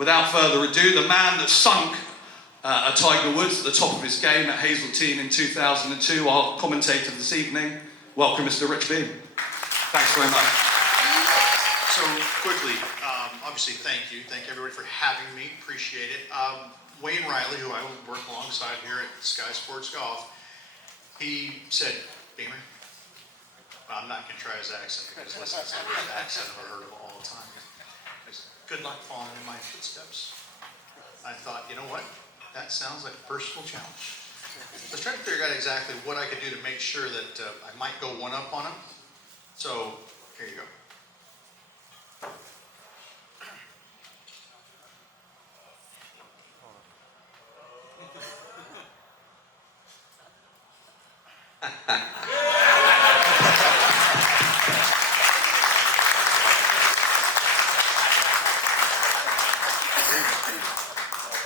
without further ado, the man that sunk a Tiger Woods at the top of his game at Hazeltine in 2002, our commentator this evening. Welcome, Mr. Rich Beem. Thanks very much. So quickly, obviously thank you. Thank everybody for having me. Appreciate it. Wayne Riley, who I work alongside here at Sky Sports Golf, he said, Beamer, I'm not going to try his accent because listen, it's the worst accent I've ever heard of all time. He said, good luck following in my footsteps. I thought, you know what? That sounds like a personal challenge. I was trying to figure out exactly what I could do to make sure that I might go one up on him. So here you go.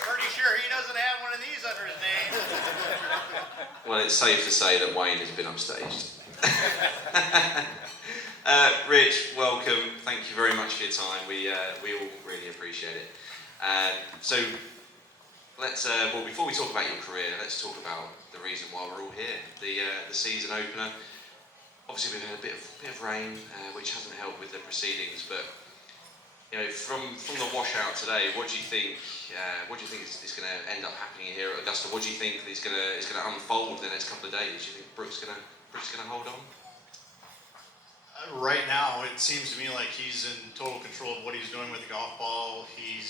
Pretty sure he doesn't have one of these under his name. Well, it's safe to say that Wayne has been upstaged. Rich, welcome. Thank you very much for your time. We all really appreciate it. So let's well, before we talk about your career, let's talk about the reason why we're all here. The season opener. Obviously, we've had a bit of rain, which hasn't helped with the proceedings. But you know, from the washout today, what do you think? What do you think is going to end up happening here at Augusta? What do you think is going to unfold in the next couple of days? Do you think Brooks going to hold on? Right now, it seems to me like he's in total control of what he's doing with the golf ball. He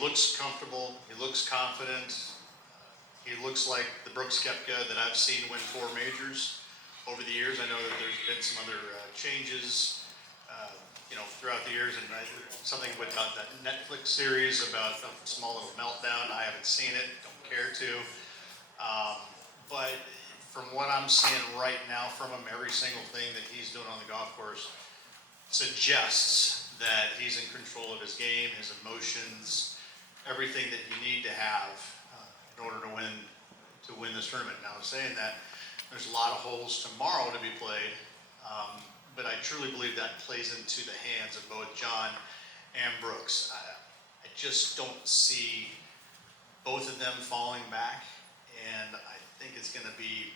looks comfortable. He looks confident. He looks like the Brooks Koepka that I've seen win 4 majors over the years. I know that there's been some other changes, throughout the years, and something with that Netflix series about a small little meltdown. I haven't seen it. Don't care to. But from what I'm seeing right now from him, every single thing that he's doing on the golf course suggests that he's in control of his game, his emotions, everything that you need to have in order to win this tournament. Now, saying that, there's a lot of holes tomorrow to be played, but I truly believe that plays into the hands of both John and Brooks. I just don't see both of them falling back, and I think it's going to be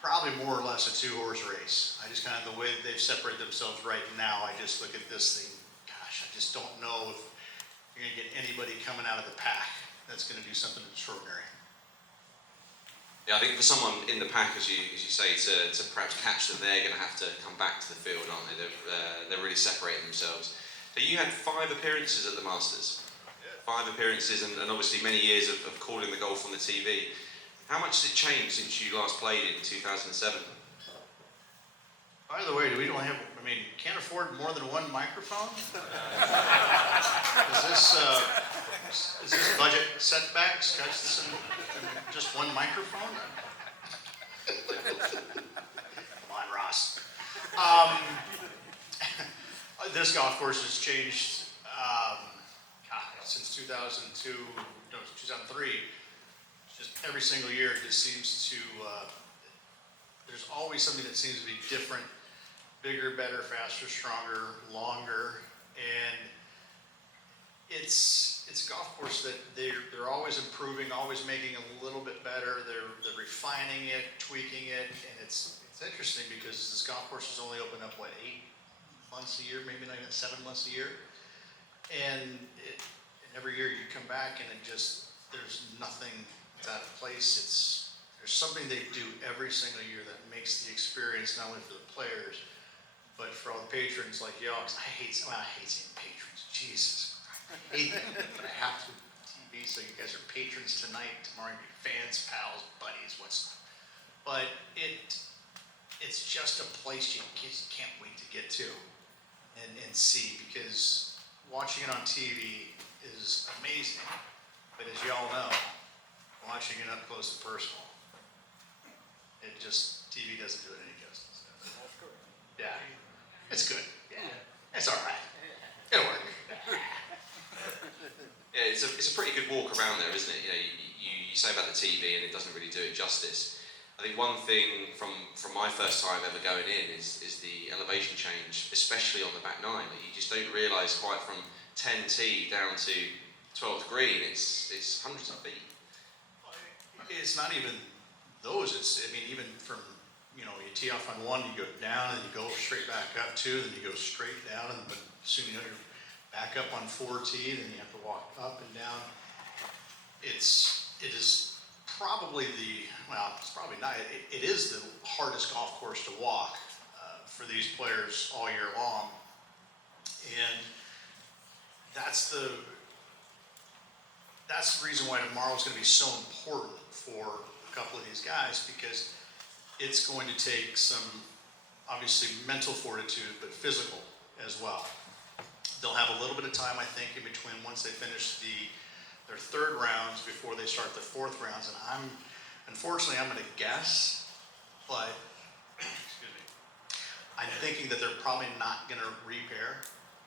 probably more or less a 2-horse race. I just kind of, the way that they've separated themselves right now, I just look at this thing, gosh, I just don't know if you're going to get anybody coming out of the pack that's going to do something extraordinary. Yeah, I think for someone in the pack, as you say, to perhaps catch them, they're going to have to come back to the field, aren't they? They're really separating themselves. So you had 5 appearances at the Masters. 5 appearances and obviously many years of calling the golf on the TV. How much has it changed since you last played in 2007? By the way, can't afford more than 1 microphone? Is this budget setbacks? Catch this in just 1 microphone? Come on, Ross. This golf course has changed since 2002, no, 2003. Just every single year, it just seems to, there's always something that seems to be different, bigger, better, faster, stronger, longer, and it's a golf course that they're always improving, always making a little bit better. They're refining it, tweaking it, and it's interesting because this golf course is only open up 8 months a year, maybe not even 7 months a year, and every year you come back and there's nothing that's out of place. There's something they do every single year that makes the experience not only for the players, but for all the patrons like y'all. I hate seeing patrons. Jesus Christ. I hate that, but I have to TV, so you guys are patrons tonight. Tomorrow you'll be fans, pals, buddies, what's not. But it's just a place you can't wait to get to and see, because watching it on TV is amazing. But as y'all know, watching it up close and personal, TV doesn't do it any justice. Yeah, it's good. Yeah, it's all right. It'll work. Yeah, it's a pretty good walk around there, isn't it? You say about the TV and it doesn't really do it justice. I think one thing from my first time ever going in is the elevation change, especially on the back 9. You just don't realise quite from 10T down to 12th green, it's hundreds of feet. It's not even those. I mean, even from, you tee off on one, you go down, and you go straight back up two, then you go straight down, and but soon you're back up on 4T, then you have to walk up and down. It is probably it's probably not. It is the hardest golf course to walk for these players all year long, and that's the reason why tomorrow's going to be so important for a couple of these guys, because it's going to take some, obviously, mental fortitude, but physical as well. They'll have a little bit of time, I think, in between once they finish their third rounds before they start their fourth rounds. And unfortunately, I'm going to guess, but excuse me, I'm thinking that they're probably not going to repair.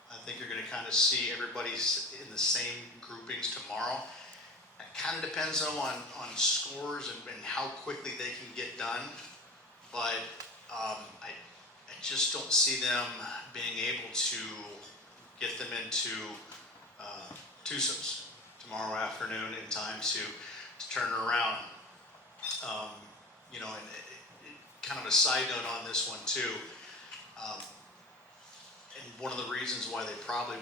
I think you're going to kind of see everybody in the same groupings tomorrow. It kind of depends though on scores and how quickly they can get done. But I just don't see them being able to get them into twosomes tomorrow afternoon in time to turn it around. And kind of a side note on this one too. And one of the reasons why they probably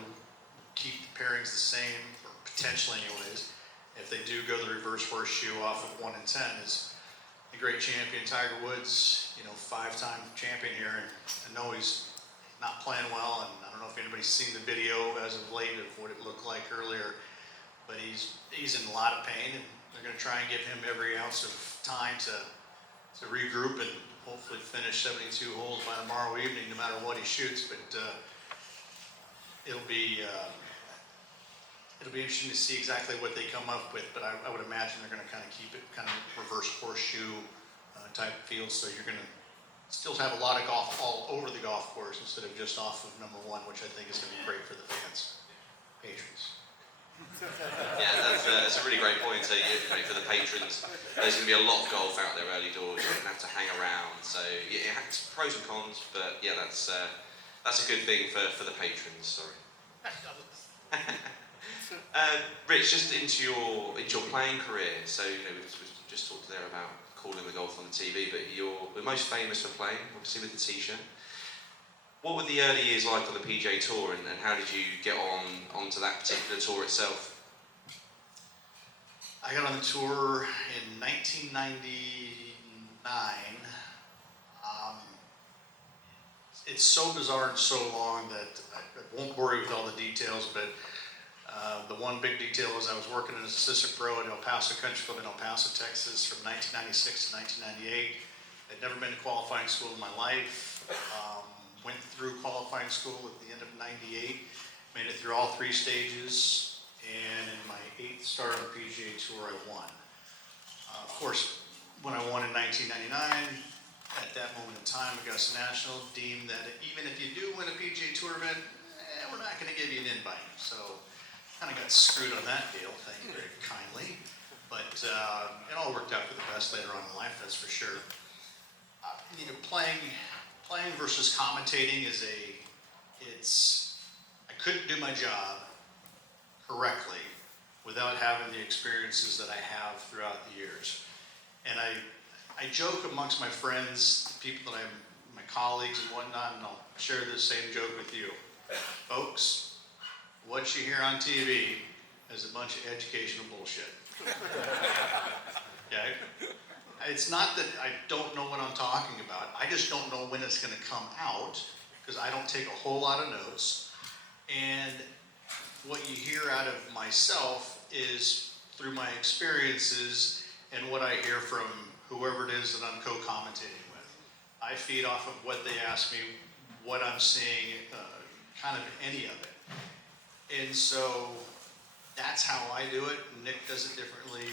keep the pairings the same, or potentially anyways, if they do go the reverse horseshoe off of 1 and 10, is the great champion Tiger Woods, 5-time champion here, and I know he's not playing well, and I don't know if anybody's seen the video as of late of what it looked like earlier, but he's in a lot of pain, and they're going to try and give him every ounce of time to regroup and hopefully finish 72 holes by tomorrow evening, no matter what he shoots. But it'll be interesting to see exactly what they come up with. But I would imagine they're going to kind of keep it kind of reverse horseshoe type feel. So you're going to still have a lot of golf all over the golf course instead of just off of number one, which I think is going to be great for the fans, patrons. Yeah, that's a really great point. So for the patrons, there's going to be a lot of golf out there early doors. You're going to have to hang around. So yeah, it's pros and cons, but yeah, that's a good thing for the patrons. Sorry. Rich, just into your playing career. So we just talked there about calling the golf on the TV, but you're most famous for playing, obviously, with the T-shirt. What were the early years like on the PGA Tour, and how did you get onto that particular tour itself? I got on the tour in 1999. It's so bizarre and so long that I won't bore you with all the details, but the one big detail was I was working as an assistant pro at El Paso Country Club in El Paso, Texas from 1996 to 1998. I'd never been to qualifying school in my life. Went through qualifying school at the end of 98, made it through all 3 stages, and in my 8th start on the PGA Tour, I won. Of course, when I won in 1999, at that moment in time, Augusta National deemed that even if you do win a PGA Tour event, we're not going to give you an invite. So kind of got screwed on that deal, thank you very kindly. But it all worked out for the best later on in life, that's for sure. Playing versus commentating I couldn't do my job correctly without having the experiences that I have throughout the years. And I joke amongst my friends, people that my colleagues and whatnot, and I'll share this same joke with you. Folks, what you hear on TV is a bunch of educational bullshit. Okay? It's not that I don't know what I'm talking about. I just don't know when it's going to come out because I don't take a whole lot of notes. And what you hear out of myself is through my experiences and what I hear from whoever it is that I'm co-commentating with. I feed off of what they ask me, what I'm seeing, kind of any of it. And so that's how I do it. Nick does it differently.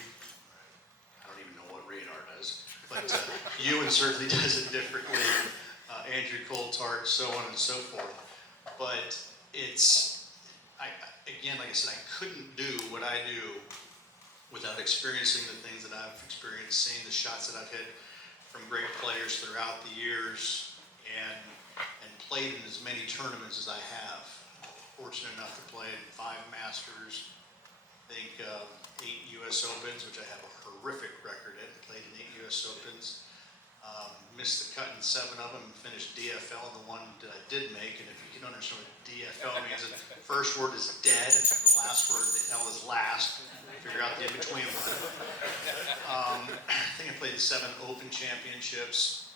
I don't even know what Radar does, but Ewan certainly does it differently. Andrew Coulthard, so on and so forth. But again, like I said, I couldn't do what I do without experiencing the things that I've experienced, seeing the shots that I've hit from great players throughout the years, and played in as many tournaments as I have. fortunate enough to play in 5 Masters, I think 8 U.S. Opens, which I have a horrific record in. Played in 8 U.S. Opens. Missed the cut in 7 of them, finished DFL in the one that I did make, and if you can understand what DFL means, the first word is dead, the last word, the L is last, figure out the in-between one. I think I played 7 Open Championships,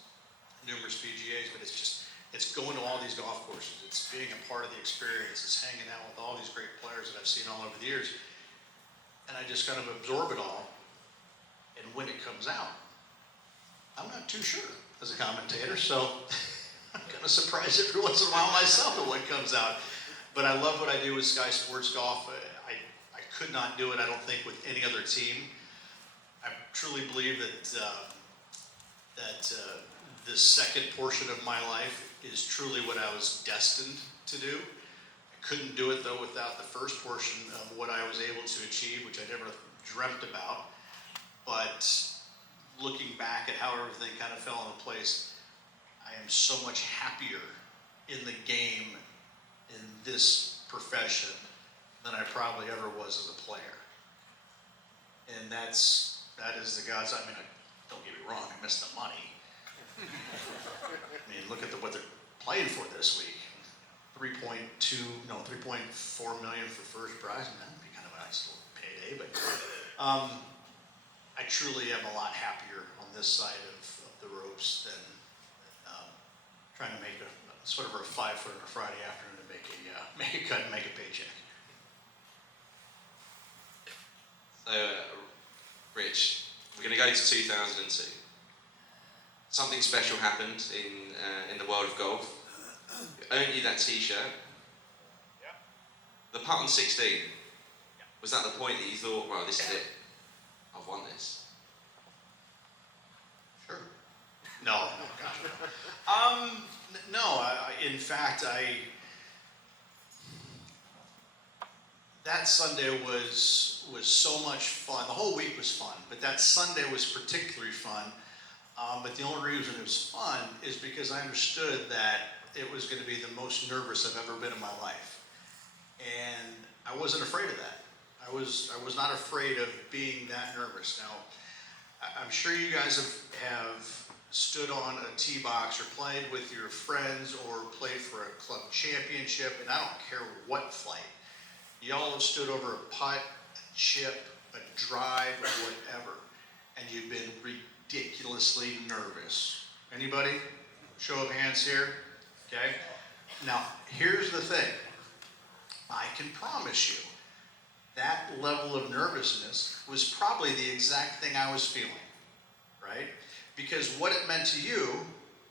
numerous PGAs, but it's going to all these golf courses, it's being a part of the experience, it's hanging out with all these great players that I've seen all over the years, and I just kind of absorb it all, and when it comes out, I'm not too sure as a commentator, so I'm kind of surprised every once in a while myself at what comes out. But I love what I do with Sky Sports Golf. I could not do it, I don't think, with any other team. I truly believe that this second portion of my life is truly what I was destined to do. I couldn't do it, though, without the first portion of what I was able to achieve, which I never dreamt about. But looking back at how everything kind of fell into place, I am so much happier in the game, in this profession, than I probably ever was as a player. And that is the God's, I mean, don't get me wrong, I missed the money. I mean, look at what they're playing for this week. 3.4 million for first prize, and that'd be kind of a nice little payday, but I truly am a lot happier on this side of the ropes than trying to make a sort of a 5-foot on a Friday afternoon to make a cut and make a paycheck. So, Rich, we're going to go to 2002. Something special happened in the world of golf. You owned you that T-shirt. Yeah. The putt on 16. Yeah. Was that the point that you thought, well, this is it? I've won this. Sure. No, gotcha. No. In fact, that Sunday was so much fun. The whole week was fun, but that Sunday was particularly fun. But the only reason it was fun is because I understood that it was going to be the most nervous I've ever been in my life, and I wasn't afraid of that. I was not afraid of being that nervous. Now, I'm sure you guys have stood on a tee box or played with your friends or played for a club championship, and I don't care what flight. Y'all have stood over a putt, a chip, a drive, whatever, and you've been ridiculously nervous. Anybody? Show of hands here. Okay? Now, here's the thing. I can promise you, that level of nervousness was probably the exact thing I was feeling, right? Because what it meant to you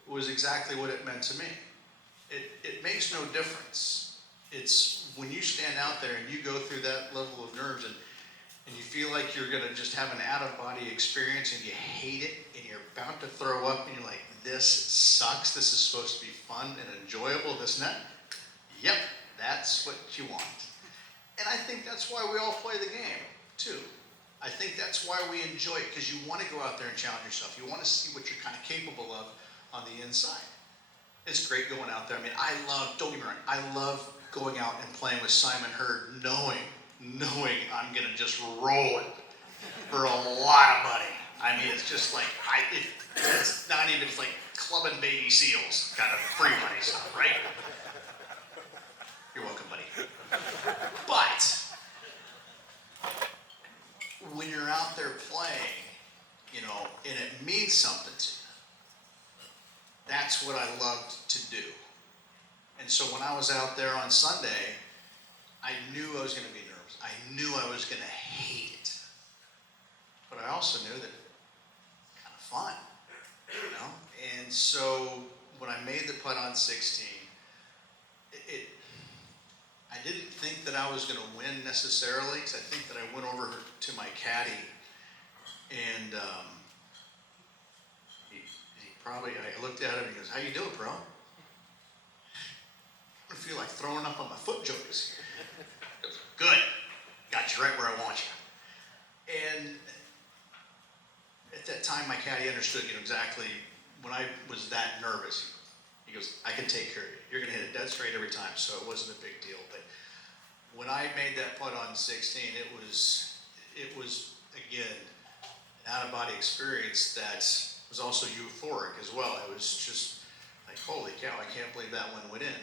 was exactly what it meant to me. It makes no difference. It's when you stand out there and you go through that level of nerves and you feel like you're gonna just have an out-of-body experience and you hate it and you're about to throw up and you're like, this sucks, this is supposed to be fun and enjoyable, this and that. Yep, that's what you want. And I think that's why we all play the game, too. I think that's why we enjoy it, because you want to go out there and challenge yourself. You want to see what you're kind of capable of on the inside. It's great going out there. I mean, don't get me wrong, I love going out and playing with Simon Hurd, knowing I'm going to just roll it for a lot of money. I mean, it's just like, it's not even, it's like clubbing baby seals, kind of free money stuff, right? You're welcome, buddy. But when you're out there playing, and it means something to you, that's what I loved to do. And so when I was out there on Sunday, I knew I was going to be nervous. I knew I was going to hate it. But I also knew that it was kind of fun, And so when I made the putt on 16, I didn't think that I was going to win necessarily, because I think that I went over to my caddy, and I looked at him and he goes, "How you doing, bro?" I feel like throwing up on my foot joints. Good, got you right where I want you. And at that time, my caddy understood, exactly when I was that nervous. He goes, I can take care of you. You're going to hit it dead straight every time, so it wasn't a big deal. But when I made that putt on 16, it was again, an out-of-body experience that was also euphoric as well. It was just like, holy cow, I can't believe that one went in.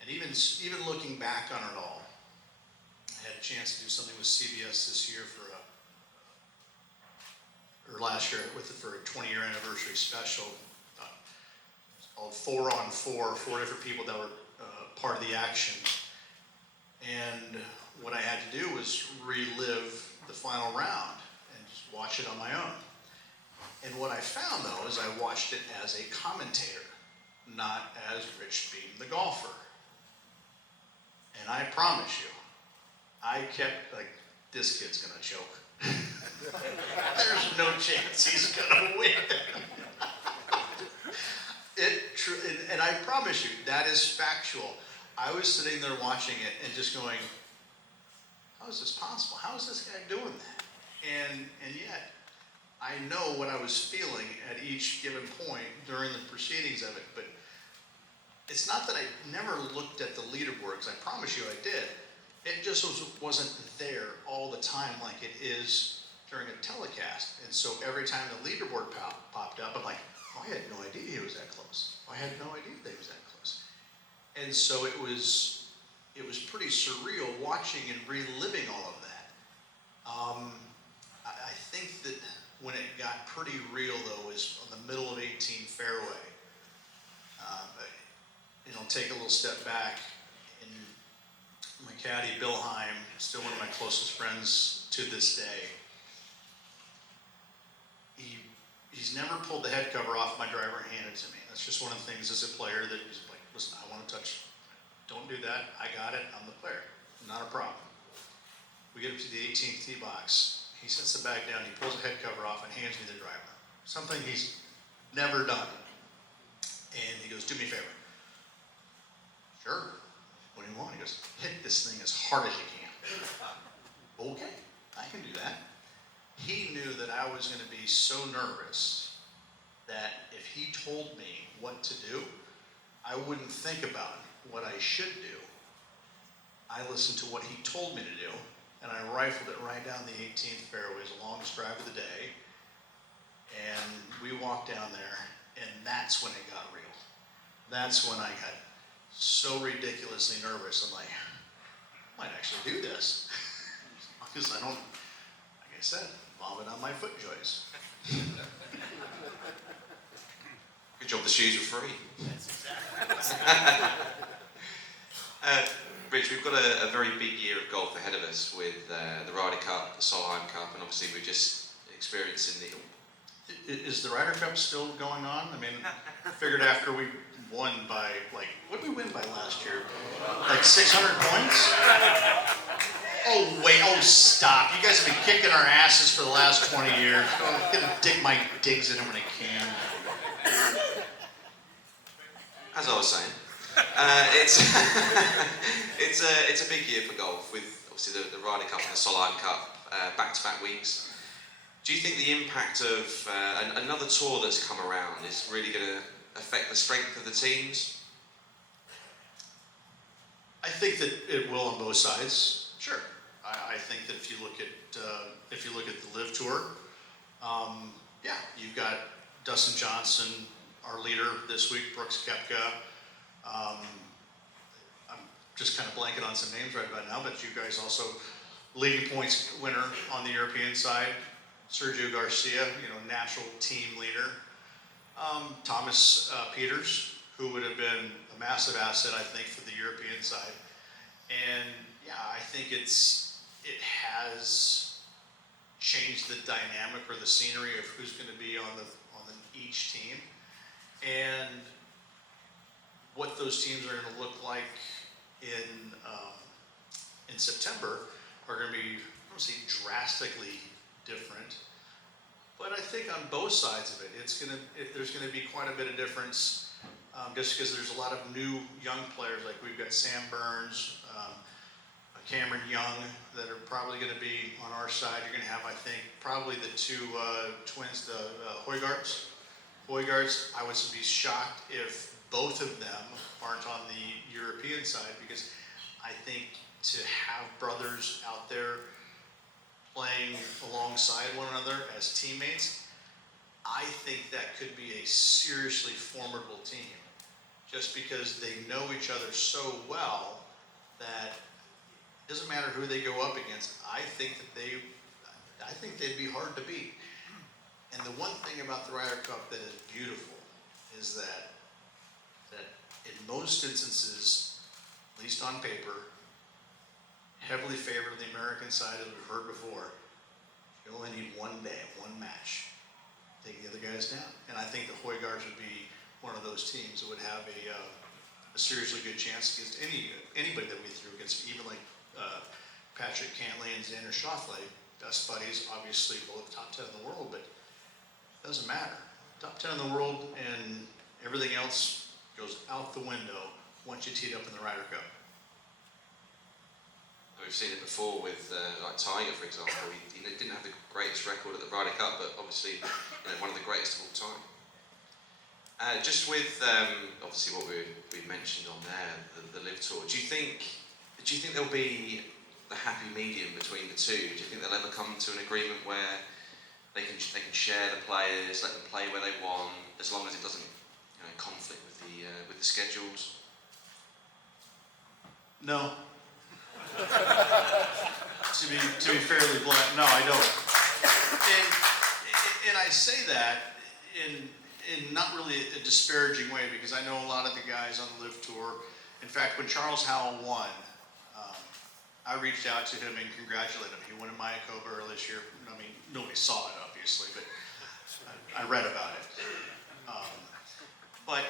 And even looking back on it all, I had a chance to do something with CBS this year or last year for a 20-year anniversary special. It's called 4 on 4, 4 different people that were part of the action. And what I had to do was relive the final round and just watch it on my own. And what I found, though, is I watched it as a commentator, not as Rich Beem, the golfer. And I promise you, I kept, like, this kid's gonna choke. There's no chance he's gonna win. And I promise you, that is factual. I was sitting there watching it and just going, how is this possible? How is this guy doing that? And yet, I know what I was feeling at each given point during the proceedings of it, but it's not that I never looked at the leaderboards. I promise you I did. It just wasn't there all the time like it is during a telecast. And so every time the leaderboard popped up, I'm like, oh, I had no idea he was that close. I had no idea that he was that close. And so it was pretty surreal watching and reliving all of that. I think that when it got pretty real, though, was on the middle of 18 fairway. Take a little step back. And my caddy, Bill Heim, still one of my closest friends to this day. He's never pulled the head cover off my driver and handed it to me. That's just one of the things as a player that he's like, listen, I want to touch. Don't do that. I got it. I'm the player. Not a problem. We get up to the 18th tee box. He sets the bag down. He pulls the head cover off and hands me the driver. Something he's never done. And he goes, do me a favor. Sure. What do you want? He goes, hit this thing as hard as you can. Okay, I can do that. He knew that I was going to be so nervous that if he told me what to do, I wouldn't think about what I should do. I listened to what he told me to do, and I rifled it right down the 18th fairway, the longest drive of the day. And we walked down there, and that's when it got real. That's when I got so ridiculously nervous. I'm like, I might actually do this. Because I don't, like I said, vomit on my foot joints. Good job the shoes were free. That's exactly. Rich, we've got a very big year of golf ahead of us with the Ryder Cup, the Solheim Cup, and obviously we're just experiencing the... Is the Ryder Cup still going on? I mean, I figured after we won by, like, what did we win by last year? Like 600 points? Oh, wait, oh, stop. You guys have been kicking our asses for the last 20 years. I'm going to dig my digs in them when I can. As I was saying, it's a big year for golf with obviously the Ryder Cup and the Solheim Cup back-to-back weeks. Do you think the impact of another tour that's come around is really going to affect the strength of the teams? I think that it will on both sides. Sure. I think that if you look at the Live Tour, yeah, you've got Dustin Johnson, our leader this week, Brooks Koepka. I'm just kind of blanking on some names right about now, but you guys also leading points winner on the European side. Sergio Garcia, natural team leader. Thomas Peters, who would have been a massive asset, I think, for the European side. And yeah, I think it has changed the dynamic or the scenery of who's going to be on each team, and what those teams are going to look like in September are going to be, I don't say drastically different, but I think on both sides of it, there's going to be quite a bit of difference, just because there's a lot of new young players. Like we've got Sam Burns, Cameron Young, that are probably going to be on our side. You're going to have, I think, probably the two twins, the Højgaards. I would be shocked if both of them aren't on the European side, because I think to have brothers out there playing alongside one another as teammates, I think that could be a seriously formidable team. Just because they know each other so well that it doesn't matter who they go up against. I think they'd be hard to beat. And the one thing about the Ryder Cup that is beautiful is that in most instances, at least on paper, heavily favored the American side, as we've heard before. You only need one day, one match, take the other guys down. And I think the Hoygaards would be one of those teams that would have a seriously good chance against anybody that we threw against, even like Patrick Cantley and Xander Schauffele, best buddies, obviously both top 10 in the world, but it doesn't matter. Top 10 in the world and everything else goes out the window once you tee it up in the Ryder Cup. We've seen it before with like Tiger, for example. He didn't have the greatest record at the Ryder Cup, but obviously one of the greatest of all time. Just with obviously what we mentioned on there, the Live Tour. Do you think there'll be the happy medium between the two? Do you think they'll ever come to an agreement where they can share the players, let them play where they want, as long as it doesn't conflict with the schedules? No. to be fairly blunt, no, I don't. And I say that in not really a disparaging way, because I know a lot of the guys on the Live Tour. In fact, when Charles Howell won, I reached out to him and congratulated him. He won in Mayakoba earlier this year. I mean, nobody saw it, obviously, but I read about it. But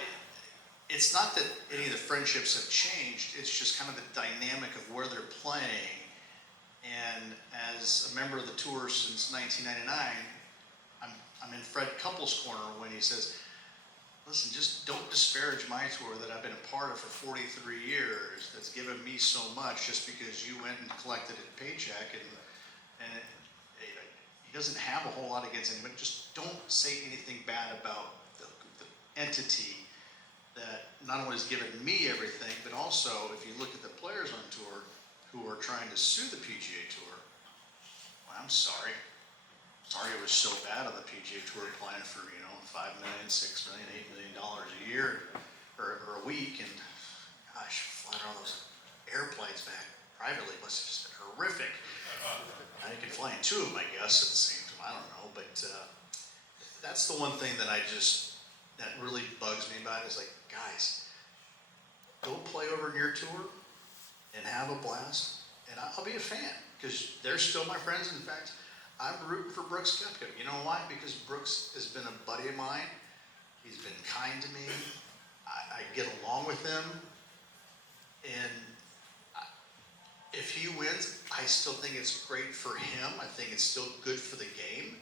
it's not that any of the friendships have changed. It's just kind of the dynamic of where they're playing. And as a member of the tour since 1999, I'm in Fred Couples' corner when he says, listen, just don't disparage my tour that I've been a part of for 43 years, that's given me so much, just because you went and collected a paycheck. And he doesn't have a whole lot against anybody. Just don't say anything bad about the entity that not only has given me everything, but also if you look at the players on tour who are trying to sue the PGA Tour, well, I'm sorry. Sorry it was so bad on the PGA Tour playing for, $5 million, $6 million, $8 million a year or a week. And gosh, flying on those airplanes back privately must have just been horrific. Now you can fly in two of them, I guess, at the same time. I don't know. But that's the one thing that that really bugs me about it, is like, guys, go play over in your tour and have a blast, and I'll be a fan, because they're still my friends. In fact, I'm rooting for Brooks Koepka. You know why? Because Brooks has been a buddy of mine. He's been kind to me. I get along with him, and if he wins, I still think it's great for him. I think it's still good for the game,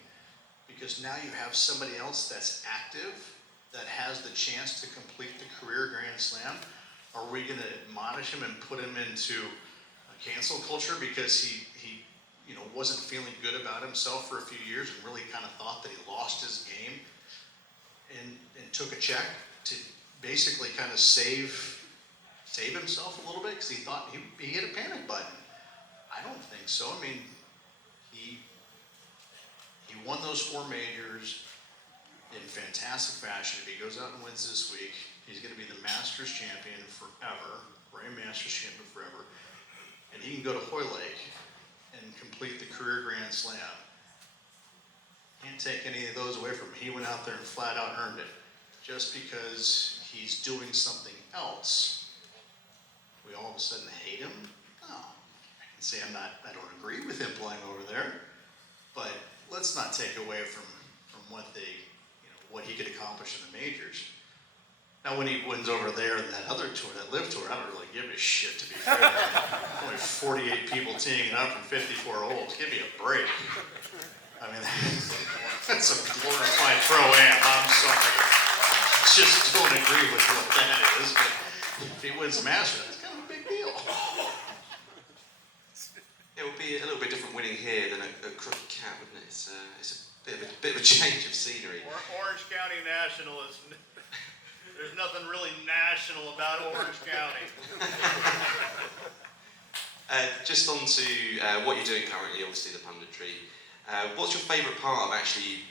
because now you have somebody else that's active, that has the chance to complete the career Grand Slam. Are we going to admonish him and put him into a cancel culture because he wasn't feeling good about himself for a few years and really kind of thought that he lost his game and took a check to basically kind of save himself a little bit because he thought he hit a panic button? I don't think so. I mean, he won those 4 majors in fantastic fashion. If he goes out and wins this week, he's going to be the Masters champion forever, Masters champion forever, and he can go to Hoylake and complete the career Grand Slam. Can't take any of those away from him. He went out there and flat out earned it. Just because he's doing something else, we all of a sudden hate him? No. I can say I don't agree with him playing over there, but let's not take away from what what he could accomplish in the majors. Now, when he wins over there in that other tour, that Live Tour, I don't really give a shit, to be fair. Only 48 people teeing up from 54 holes. Give me a break. I mean, that's a glorified pro-am. I'm sorry. Just don't agree with what that is. But if he wins the Masters, that's kind of a big deal. It would be a little bit different winning here than a crooked cat, wouldn't it? It's a bit of a change of scenery. Orange County National is There's nothing really national about Orange County. Just on to what you're doing currently, obviously the punditry. What's your favourite part of actually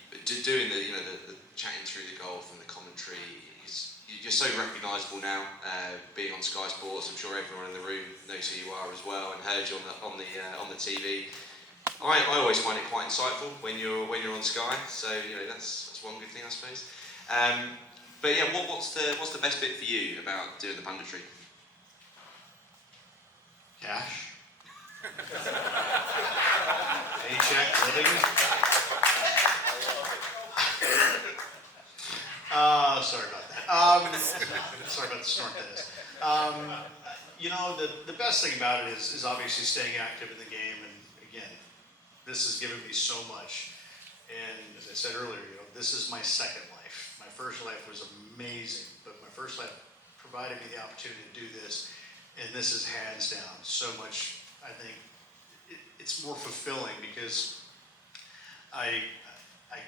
doing the chatting through the golf and the commentary? You're so recognisable now, being on Sky Sports. I'm sure everyone in the room knows who you are as well, and heard you on the TV. I always find it quite insightful when you're on Sky. So that's one good thing, I suppose. But yeah, what's the best bit for you about doing the punditry? Cash. Paycheck, living. Sorry about that. Sorry about the snort that is. The best thing about it is obviously staying active in the game, and again, this has given me so much. And as I said earlier, this is my second life. My first life was amazing, but my first life provided me the opportunity to do this, and this is hands down so much. I think it's more fulfilling because I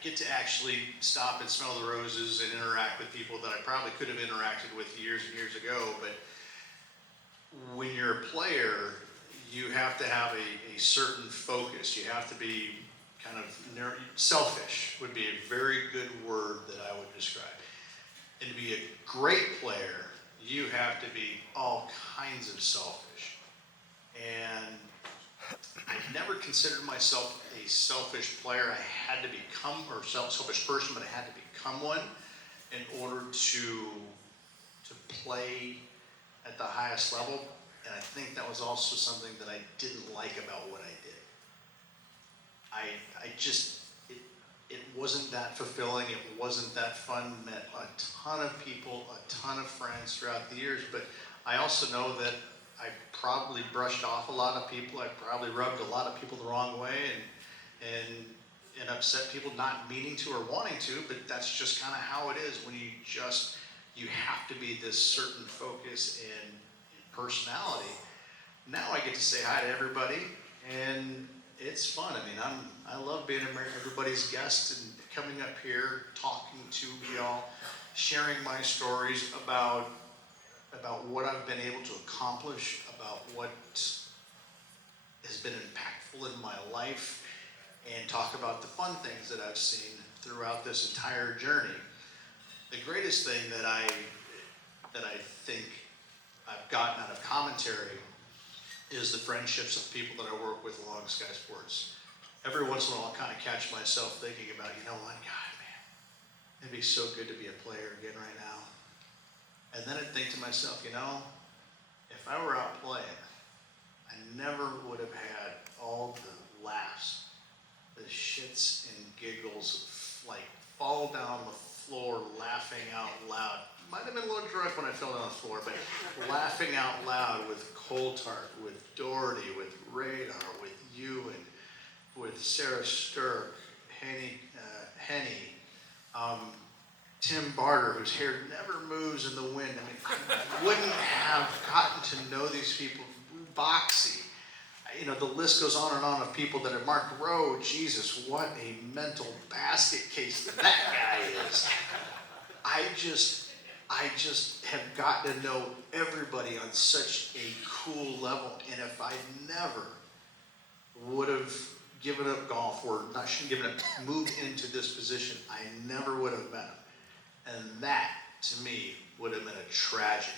get to actually stop and smell the roses and interact with people that I probably could have interacted with years and years ago. But when you're a player, you have to have a certain focus. You have to be kind of selfish would be a very good word that I would describe. And to be a great player, you have to be all kinds of selfish. And I never considered myself a selfish player. I had to become, or selfish person, but I had to become one in order to play at the highest level. And I think that was also something that I didn't like about what I did. It wasn't that fulfilling. It wasn't that fun. Met a ton of people, a ton of friends throughout the years. But I also know that I probably brushed off a lot of people. I probably rubbed a lot of people the wrong way and upset people, not meaning to or wanting to, but that's just kind of how it is when you have to be this certain focus and personality. Now I get to say hi to everybody, and it's fun. I mean, I love being everybody's guest and coming up here, talking to y'all, sharing my stories about what I've been able to accomplish, about what has been impactful in my life, and talk about the fun things that I've seen throughout this entire journey. The greatest thing that I think I've gotten out of commentary is the friendships of people that I work with along Sky Sports. Every once in a while, I'll kind of catch myself thinking about, God, man, it'd be so good to be a player again right now. And then I'd think to myself, if I were out playing, I never would have had all the laughs, the shits and giggles, like fall down the floor laughing out loud. Might have been a little drunk when I fell down the floor, but laughing out loud with Coulthard, with Doherty, with Radar, with you, and with Sarah Sturck, Henny, Tim Barter, whose hair never moves in the wind. I mean, I wouldn't have gotten to know these people. Boxy. The list goes on and on of people that have Mark Rowe. Jesus, what a mental basket case that guy is. I just have gotten to know everybody on such a cool level. And if I never would have given up golf, or not given up, moved into this position, I never would have met him. And that, to me, would have been a tragedy.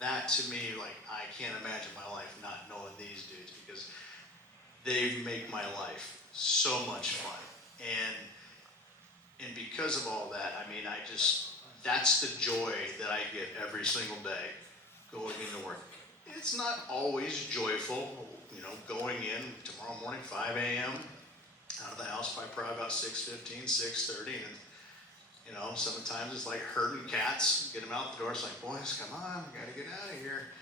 That, to me, I can't imagine my life not knowing these dudes, because they make my life so much fun. And because of all that, I mean, that's the joy that I get every single day going into work. It's not always joyful, going in tomorrow morning, 5 a.m., out of the house by probably about 6:15, 6:30, and sometimes it's like herding cats, get them out the door. It's like, boys, come on, we got to get out of here.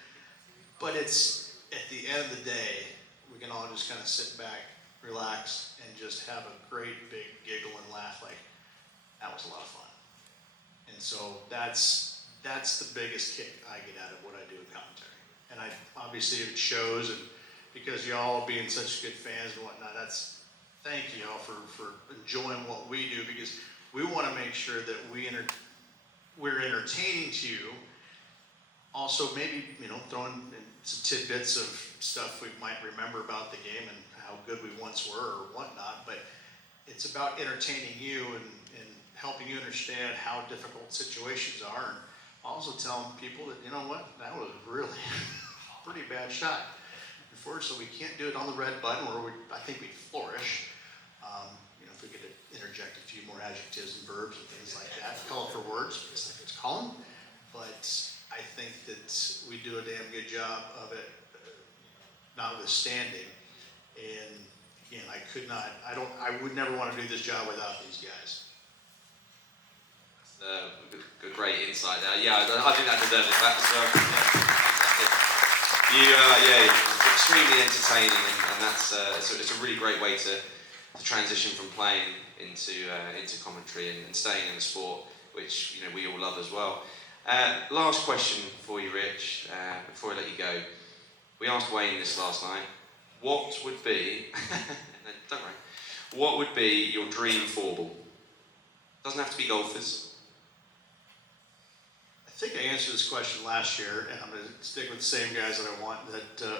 But it's, at the end of the day, we can all just kind of sit back, relax, and just have a great big giggle and laugh. Like, that was a lot of fun. And so that's the biggest kick I get out of what I do in commentary. And obviously it shows, and because y'all being such good fans and whatnot, thank y'all for enjoying what we do, because we want to make sure that we we're entertaining to you. Also, maybe, throwing in some tidbits of stuff we might remember about the game and how good we once were or whatnot, but it's about entertaining you and helping you understand how difficult situations are, and also telling people that, that was really a pretty bad shot. Unfortunately, we can't do it on the red button where I think we flourish. If we could interject a few more adjectives and verbs and things like that, call for words, just like it's calling. But I think that we do a damn good job of it, notwithstanding. And again, I would never want to do this job without these guys. Good, great insight there. Yeah, I think that deserves it. That's fantastic. It's extremely entertaining, and that's it's a really great way to transition from playing into commentary and staying in the sport, which we all love as well. Last question for you, Rich, before I let you go. We asked Wayne this last night. What would be, no, don't worry, what would be your dream four ball? Doesn't have to be golfers. I think I answered this question last year, and I'm going to stick with the same guys that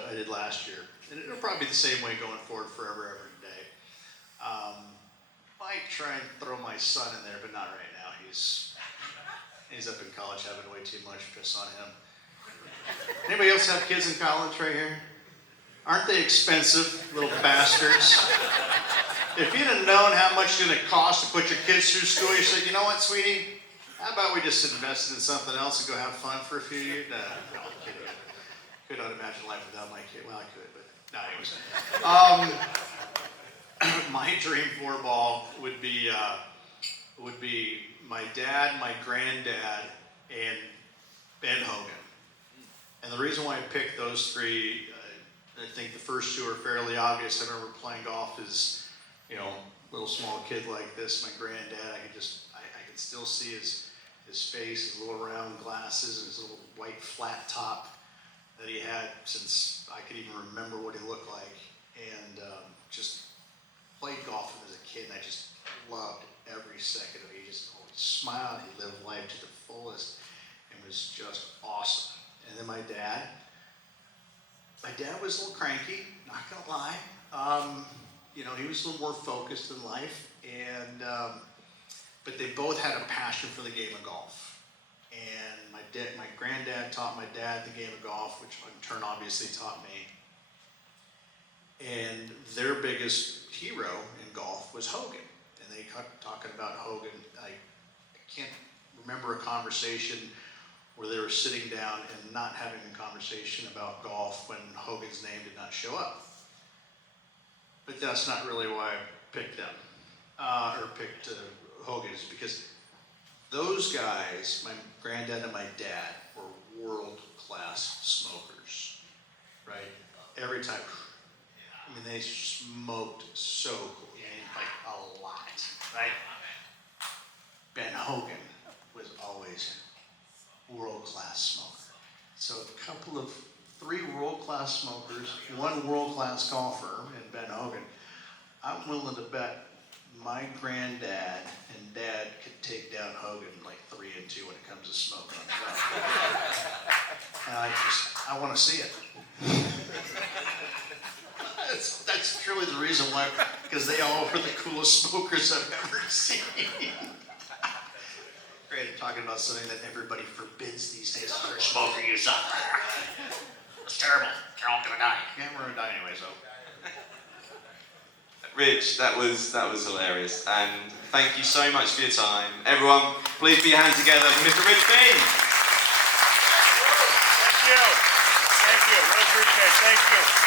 I did last year. And it'll probably be the same way going forward forever, every day. Might try and throw my son in there, but not right now. He's up in college having way too much piss on him. Anybody else have kids in college right here? Aren't they expensive, little bastards? If you'd have known how much it's going to cost to put your kids through school, you said, you know what, sweetie? How about we just invested in something else and go have fun for a few years? No, I'm kidding. Could not imagine life without my kid. Well, I could, but no, anyways. My dream four ball would be my dad, my granddad, and Ben Hogan. And the reason why I picked those three, I think the first two are fairly obvious. I remember playing golf as, little small kid like this. My granddad, I could still see his face, his little round glasses, his little white flat top that he had since I could even remember what he looked like. And just played golf with him as a kid, and I just loved every second of it. He just always smiled. He lived life to the fullest and was just awesome. And then my dad was a little cranky, not gonna lie. He was a little more focused in life, and but they both had a passion for the game of golf. And my granddad taught my dad the game of golf, which in turn obviously taught me. And their biggest hero in golf was Hogan. And they kept talking about Hogan. I can't remember a conversation where they were sitting down and not having a conversation about golf when Hogan's name did not show up. But that's not really why I picked them, or picked Hogan, is because those guys, my granddad and my dad, were world-class smokers, right? Every time, they smoked so cool, like a lot, right? Ben Hogan was always world-class smoker. So three world-class smokers, one world-class golfer, and Ben Hogan. I'm willing to bet my granddad and dad could take down Hogan like 3-2 when it comes to smoking. And I want to see it. That's truly the reason why, because they all were the coolest smokers I've ever seen. Great, I'm talking about something that everybody forbids these days. Start smoking, you suck. It's terrible. You're all gonna die. Yeah, we're gonna die anyway, so. Rich, that was hilarious, and thank you so much for your time. Everyone, please put your hands together for Mr. Rich Beem. Thank you. Really appreciate it. Thank you.